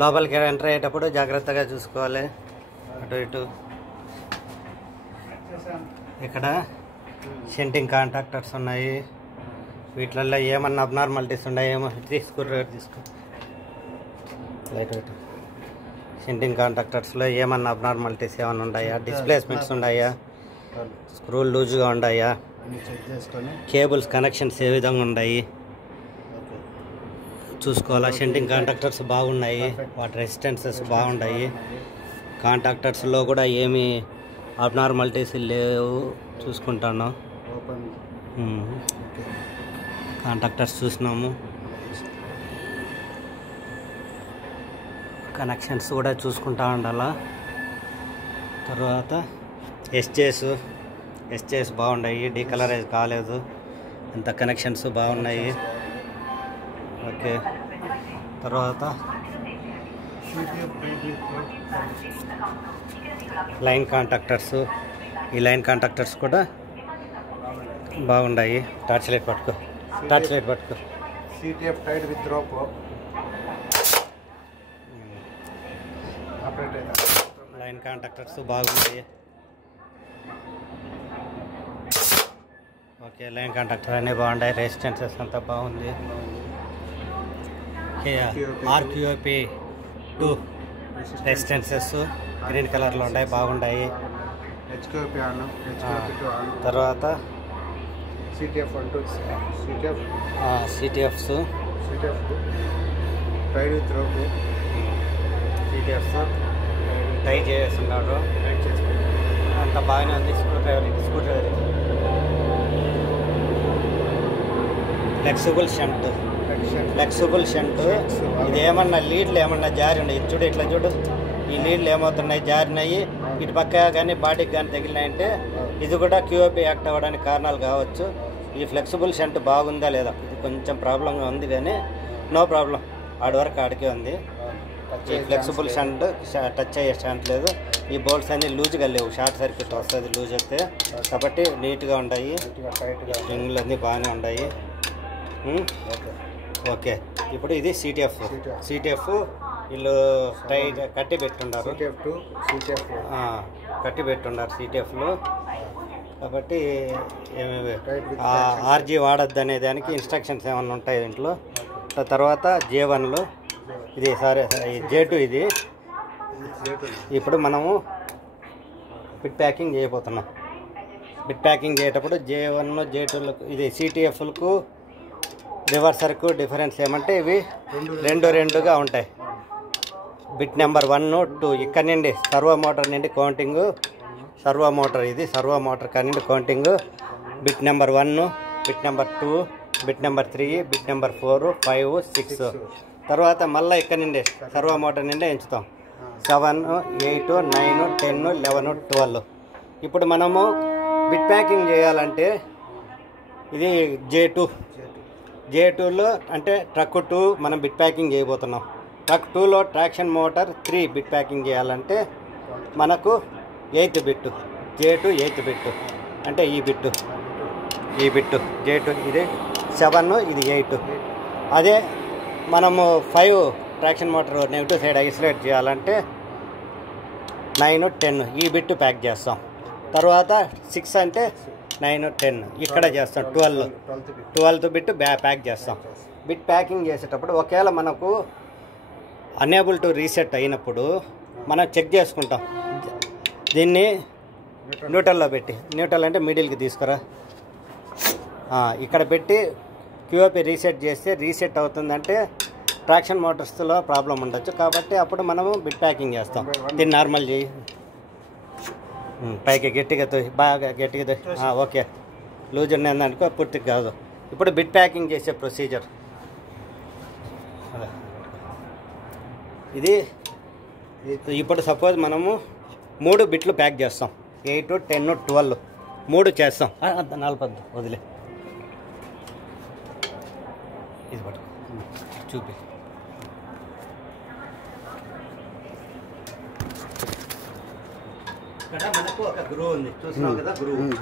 లోపలికి ఎంటర్ అయ్యేటప్పుడు జాగ్రత్తగా చూసుకోవాలి. అటు ఇటు ఇక్కడ షెంటింగ్ కాంట్రాక్టర్స్ ఉన్నాయి. వీటిల్లో ఏమన్నా అబ్నార్మాలిటీస్ ఉన్నాయేమో తీసుకో లైట్ వెయిట్. షెంటింగ్ కాంట్రాక్టర్స్లో ఏమన్నా అబ్నార్మాలిటీస్ ఏమైనా ఉన్నాయా, డిస్ప్లేస్మెంట్స్ ఉన్నాయా, స్క్రూలు లూజ్గా ఉన్నాయా, కేబుల్స్ కనెక్షన్స్ ఏ విధంగా ఉన్నాయి చూసుకోవాలా. షెంటింగ్ కాంట్రాక్టర్స్ బాగున్నాయి, వాటి రెసిస్టెన్సెస్ బాగున్నాయి. కాంట్రాక్టర్స్లో కూడా ఏమీ అబ్నార్మాలిటీస్ లేవు చూసుకుంటాను. కాంట్రాక్టర్స్ చూసినాము, కనెక్షన్స్ కూడా చూసుకుంటా ఉండాలా. తర్వాత ఎస్జేస్ బాగున్నాయి, డీకలరైజ్ కాలేదు, అంత కనెక్షన్స్ బాగున్నాయి. ఓకే. తర్వాత లైన్ కాంట్రాక్టర్స్, ఈ లైన్ కాంట్రాక్టర్స్ కూడా బాగున్నాయి. టార్చ్ లైట్ పట్టుకో. CTF tied with rope. Line contractors బాగున్నాయి. ఓకే, లైన్ కాంట్రాక్టర్ అన్నీ బాగున్నాయి, రెసిస్టెన్సెస్ అంతా బాగుంది. RQOP 2 రెసిస్టెన్సెస్ గ్రీన్ కలర్లో ఉన్నాయి, బాగున్నాయి. HQOP on, HQOP 2 on. తర్వాత CTF 1 2 CTFs tied with rope. CTFs టై చేస్తున్నాడు, అంత బాగానే ఉంది. Screw driver flexible shunt. ఇది ఏమన్నా లీడ్లు ఏమన్నా జారి ఉన్నాయి చూడు, ఇట్లా చూడు. ఈ లీడ్లు ఏమవుతున్నాయి, జారినాయి. ఇటు పక్క కానీ బాడీకి కానీ తగిలినాయంటే ఇది కూడా QOP యాక్ట్ అవ్వడానికి కారణాలు కావచ్చు. ఈ ఫ్లెక్సిబుల్ షంట్ బాగుందా లేదా, ఇది కొంచెం ప్రాబ్లంగా ఉంది, కానీ నో ప్రాబ్లం, ఆడి వరకు ఆడికే ఉంది. ఈ ఫ్లెక్సిబుల్ షంట్ టచ్ అయ్యే షంట్ లేదు. ఈ బోల్ట్స్ అన్నీ లూజ్గా లేవు, షార్ట్ సర్క్యూట్ వస్తుంది లూజ్ అయితే, కాబట్టి నీట్గా ఉన్నాయి. స్ప్రింగ్లు అన్నీ బాగానే ఉన్నాయి. ఓకే, ఇప్పుడు ఇది CTF వీళ్ళు కట్టి పెట్టున్నారు, CTFలో. కాబట్టి RG వాడద్దు అనే దానికి ఇన్స్ట్రక్షన్స్ ఏమైనా ఉంటాయి దీంట్లో. తర్వాత J1లో ఇది J2 ఇది. ఇప్పుడు మనము బిట్ ప్యాకింగ్ చేయబోతున్నాం. బిట్ ప్యాకింగ్ చేసేటప్పుడు J1 J2లకు ఇది CTFలకు రివర్సర్కు డిఫరెన్స్ ఏమంటే ఇవి రెండుగా ఉంటాయి. బిట్ నెంబర్ 1 2 ఇక్కడ నుండి సర్వో మోటార్ నుండి కౌంటింగ్, సర్వో మోటార్ ఇది సర్వో మోటార్ కానీ counting. Bit number 1, bit number 2, bit number 3, bit number 4, 5, 6. తర్వాత మళ్ళీ ఇక్కడ నుండి సర్వో మోటార్ నుండి ఎంచుతాం 7, 8, 9, 10, 11, 12. ఇప్పుడు మనము బిట్ ప్యాకింగ్ చేయాలంటే ఇది J2లో అంటే ట్రక్ 2 మనం బిట్ ప్యాకింగ్ చేయబోతున్నాం. ట్రక్ 2లో ట్రాక్షన్ మోటార్ 3 బిట్ ప్యాకింగ్ చేయాలంటే మనకు 8th bit, J2 8th bit అంటే ఈ బిట్టు J2 ఇది 7, ఇది 8. అదే మనము 5 traction motor negative side isolate చేయాలంటే 9, 10 ఈ బిట్టు ప్యాక్ చేస్తాం. తర్వాత 6 అంటే 9, 10 ఇక్కడ చేస్తాం. 12th బిట్ ప్యాక్ చేస్తాం. బిట్ ప్యాకింగ్ చేసేటప్పుడు ఒకవేళ మనకు అనేబుల్ టు రీసెట్ అయినప్పుడు మనం చెక్ చేసుకుంటాం. దీన్ని న్యూట్రల్లో పెట్టి, న్యూట్రల్ అంటే మిడిల్కి తీసుకురా, ఇక్కడ పెట్టి QOP రీసెట్ చేస్తే రీసెట్ అవుతుందంటే ట్రాక్షన్ మోటార్స్లో ప్రాబ్లం ఉండొచ్చు. కాబట్టి అప్పుడు మనము బిట్ ప్యాకింగ్ చేస్తాం. దీన్ని నార్మల్ చేయి, పైకి గట్టిగా బాగా గట్టిగా. ఓకే, లూజ్ ఉన్నదనుకో పూర్తిగా కాదు. ఇప్పుడు బిట్ ప్యాకింగ్ చేసే ప్రొసీజర్ ఇది. ఇప్పుడు సపోజ్ మనము 3 బిట్లు ప్యాక్ చేస్తాం, 8, 10, 12 3 చేస్తాం. 4 వదిలే, ఇది పట్టు చూపి. ఇక్కడ మనకు ఒక గ్రూ ఉంది, చూసినావు కదా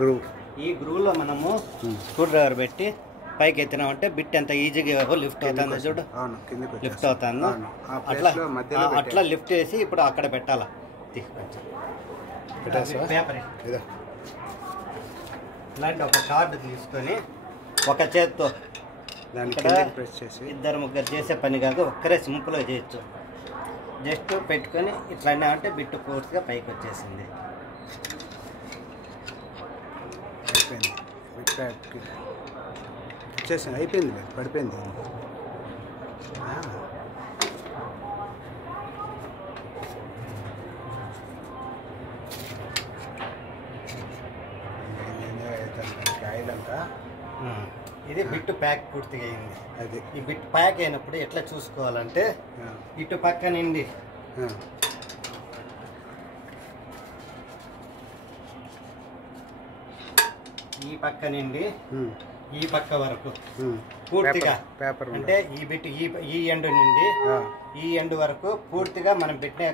గ్రూ. ఈ గ్రూలో మనము స్క్రూ డ్రైవర్ పెట్టి పైకి ఎత్తినామంటే బిట్ ఎంత ఈజీగా లిఫ్ట్ అవుతుందో చూడు. అవును, కిందకి లిఫ్ట్ అవుతుందో అవును. ఆ అట్లా ప్లేస్లో మధ్యలో అట్లా లిఫ్ట్ చేసి ఇప్పుడు అక్కడ పెట్టాలా. పెట్టేస్తావా? పేపర్ ఇదో ఇలాంటి ఒక కార్డు తీసుకొని ఒక చేత్తో దాన్ని ఇక్కడ కిందకి ప్రెస్ చేసి ఇద్దరు ముగ్గురు చేసే పని కాదు, ఒక్కరే సింపుల్గా చేయొచ్చు. జస్ట్ పెట్టుకొని ఇట్లా అంటే బిట్టు పూర్తిగా పైకి వచ్చేసింది. అయిపోయింది. వచ్చేసింది, అయిపోయింది, పడిపోయింది. ఇది బిట్టు ప్యాక్ పూర్తిగా అయింది. అది ఈ బిట్ ప్యాక్ అయినప్పుడు ఎట్లా చూసుకోవాలంటే ఇటు పక్క నుండి ఈ పక్క నుండి ఈ పక్క వరకు పూర్తిగా పేపర్ అంటే ఈ బిట్ ఈ ఎండ్ నుండి ఈ ఎండ్ వరకు పూర్తిగా మనం పెట్టిన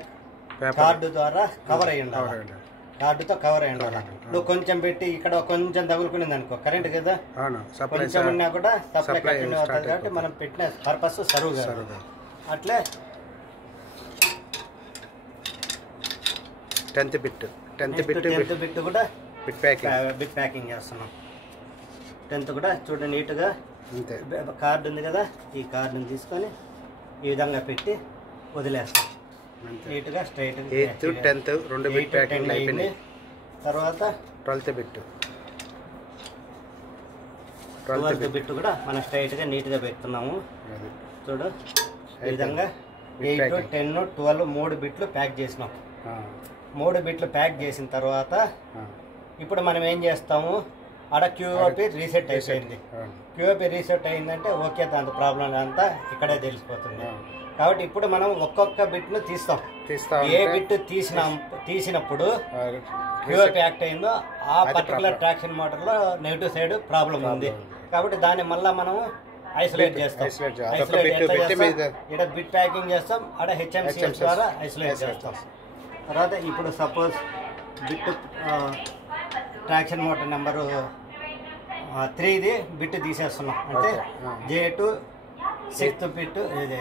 కార్డు ద్వారా కవర్ అయ్యి ఉండాలి. కార్డుతో కవర్ అయ్యి ఉండాలి. నువ్వు కొంచెం పెట్టి ఇక్కడ కొంచెం తగులుకునేది అనుకో, కరెంట్ కదా, కొంచెం ఉన్నా కూడా సప్లై కంటిన్యూ అవుతుంది. కాబట్టి మనం పెట్టిన పర్పస్ సర్వ్ కాదు. అట్లే 10th బిట్ కూడా బిట్ ప్యాకింగ్ చేస్తున్నాం. 10th కూడా చూడ నీట్గా కార్డు ఉంది కదా, ఈ కార్డుని తీసుకొని ఈ విధంగా పెట్టి వదిలేస్తాం. నీట్గా స్ట్రైట్గా 8th 10th 2 బిట్ ప్యాకింగ్ అయిపోయింది. తర్వాత 12th బిట్ బిట్ కూడా మనం స్ట్రైట్గా నీట్గా పెడుతున్నాము. చూడు ఈ విధంగా 8, 10, 12 3 బిట్లు ప్యాక్ చేసినాం. 3 బిట్లు ప్యాక్ చేసిన తర్వాత ఇప్పుడు మనం ఏం చేస్తాము, ఆడ క్యూఓపి రీసెట్ అయిపోయింది. క్యూఓపి రీసెట్ అయిందంటే ఓకే, దాంతో ప్రాబ్లం అంతా ఇక్కడే తెలిసిపోతుంది. కాబట్టి ఇప్పుడు మనం ఒక్కొక్క బిట్ను తీస్తాం. ఏ బిట్ తీసినప్పుడు క్యూఓపి యాక్ట్ అయిందో ఆ పర్టికులర్ ట్రాక్షన్ మోటార్లో నెగిటివ్ సైడ్ ప్రాబ్లం ఉంది. కాబట్టి దాన్ని మళ్ళీ మనం ఐసోలేట్ చేస్తాం. ఇక్కడ బిట్ ప్యాకింగ్ చేస్తాం, ఆడ హెచ్ఎంసిఎస్ ద్వారా ఐసోలేట్ చేస్తాం. తర్వాత ఇప్పుడు suppose bit traction motor number 3ది బిట్ తీసేస్తున్నాం. అంటే J2 6th బిట్ ఇది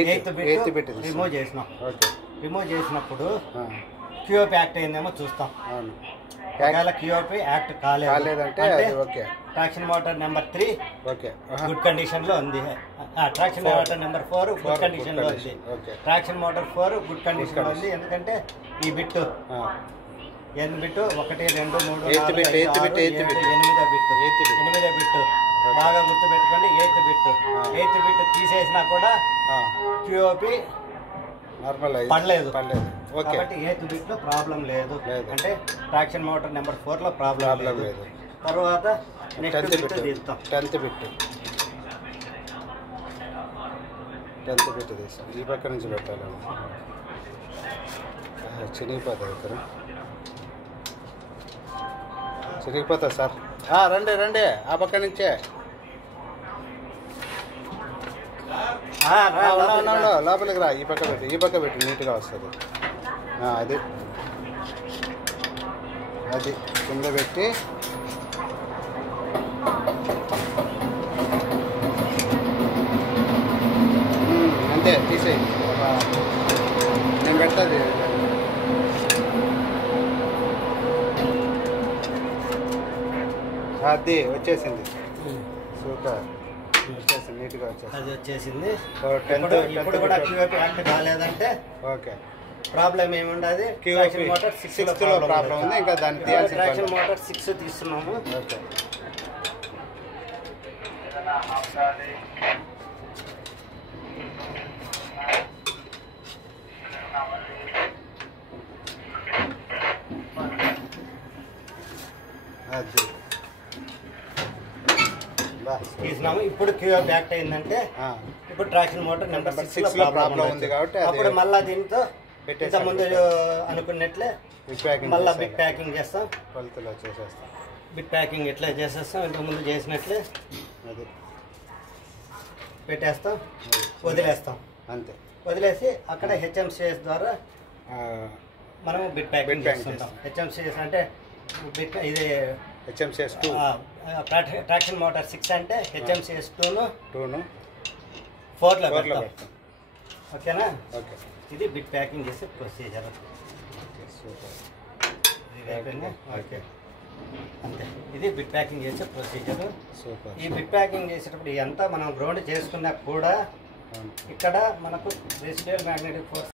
8th బిట్ రిమూవ్ చేసినాం. రిమూవ్ చేసినప్పుడు క్యూఓపి యాక్ట్ అయిందేమో చూస్తాం. ఒకవేళ క్యూఓపి యాక్ట్ కాలేదంటే traction motor number 3 good condition లో ఉంది. Traction motor number 4 good condition లో ఉంది. ట్రాక్షన్ మోటార్ 4 గుడ్ కండిషన్ లో ఉంది. ఎందుకంటే ఈ బిట్ ఎన్ బిట్ 1 2 3 4 5 6 7 8వ బిట్ బాగా గుర్తు పెట్టుకోండి. 8th బిట్ తీసేసినా కూడా క్యూఓపి పడలేదు. కాబట్టి 8th బిట్ లో ప్రాబ్లం లేదు. అంటే ట్రాక్షన్ మోటార్ నెంబర్ 4 లో ప్రాబ్లం లేదు. తర్వాత నెక్స్ట్ బిట్ తీస్తాం. 10th బిట్ తీస్తాం. ఈ పక్క నుంచి పెట్టాలి. చిరిగిపోతా సార్. రండి ఆ పక్క నుంచే లోపలికి రా. ఈ పక్క పెట్టు నీట్గా వస్తుంది. అది కింద పెట్టి అంతే తీసేయి. నేను పెడతాది. అది వచ్చేసింది. సూపర్, వచ్చేసింది, నీట్గా వచ్చేసింది. అది వచ్చేసింది. ఇప్పుడు కూడా క్యూఓపి యాక్ట్ కాలేదంటే ఓకే, ప్రాబ్లం ఏముండదు. ట్రాక్షన్ మోటార్ 6 లో ప్రాబ్లం ఉంది. ఇంకా దాన్ని తీయాల్సిన ట్రాక్షన్ మోటార్ 6 తీస్తున్నాము. ఓకే, అది తీసినాము. ఇప్పుడు క్యూఓపి యాక్ట్ అయిందంటే ఇప్పుడు ట్రాక్షన్ మోటార్ నెంబర్ 6 లో ప్రాబ్లం ఉంది. కాబట్టి అప్పుడు మళ్ళీ దీంతో ఇంత ముందు అనుకున్నట్లే మళ్ళీ బిట్ ప్యాకింగ్ చేస్తాం. బిట్ ప్యాకింగ్ ఎట్లా చేసేస్తాం, ఇంతకుముందు చేసినట్లే అది పెట్టేస్తాం, వదిలేస్తాం. అంతే. వదిలేసి అక్కడ హెచ్ఎంసిఎస్ ద్వారా మనము బిట్ ప్యాకింగ్ చేస్తుంటాం. హెచ్ఎంసిఎస్ అంటే బిట్ ఇది హెచ్ఎంసిఎస్ ట్రాక్షన్ మోటార్ 6 అంటే HMCS 2ను 4లో 4లో పెడతాం. పెడతాం. ఓకేనా? ఓకే. ఇది బిట్ ప్యాకింగ్ చేసే ప్రొసీజర్. సూపర్. ఇది అయిపోయింది. ఓకే, అంతే. ఇది బిట్ ప్యాకింగ్ చేసే ప్రొసీజర్. సూపర్. ఈ బిట్ ప్యాకింగ్ చేసేటప్పుడు ఇదంతా మనం గ్రౌండ్ చేసుకున్నా కూడా ఇక్కడ మనకు రెసిడ్యువల్ మ్యాగ్నెటిక్ ఫోర్స్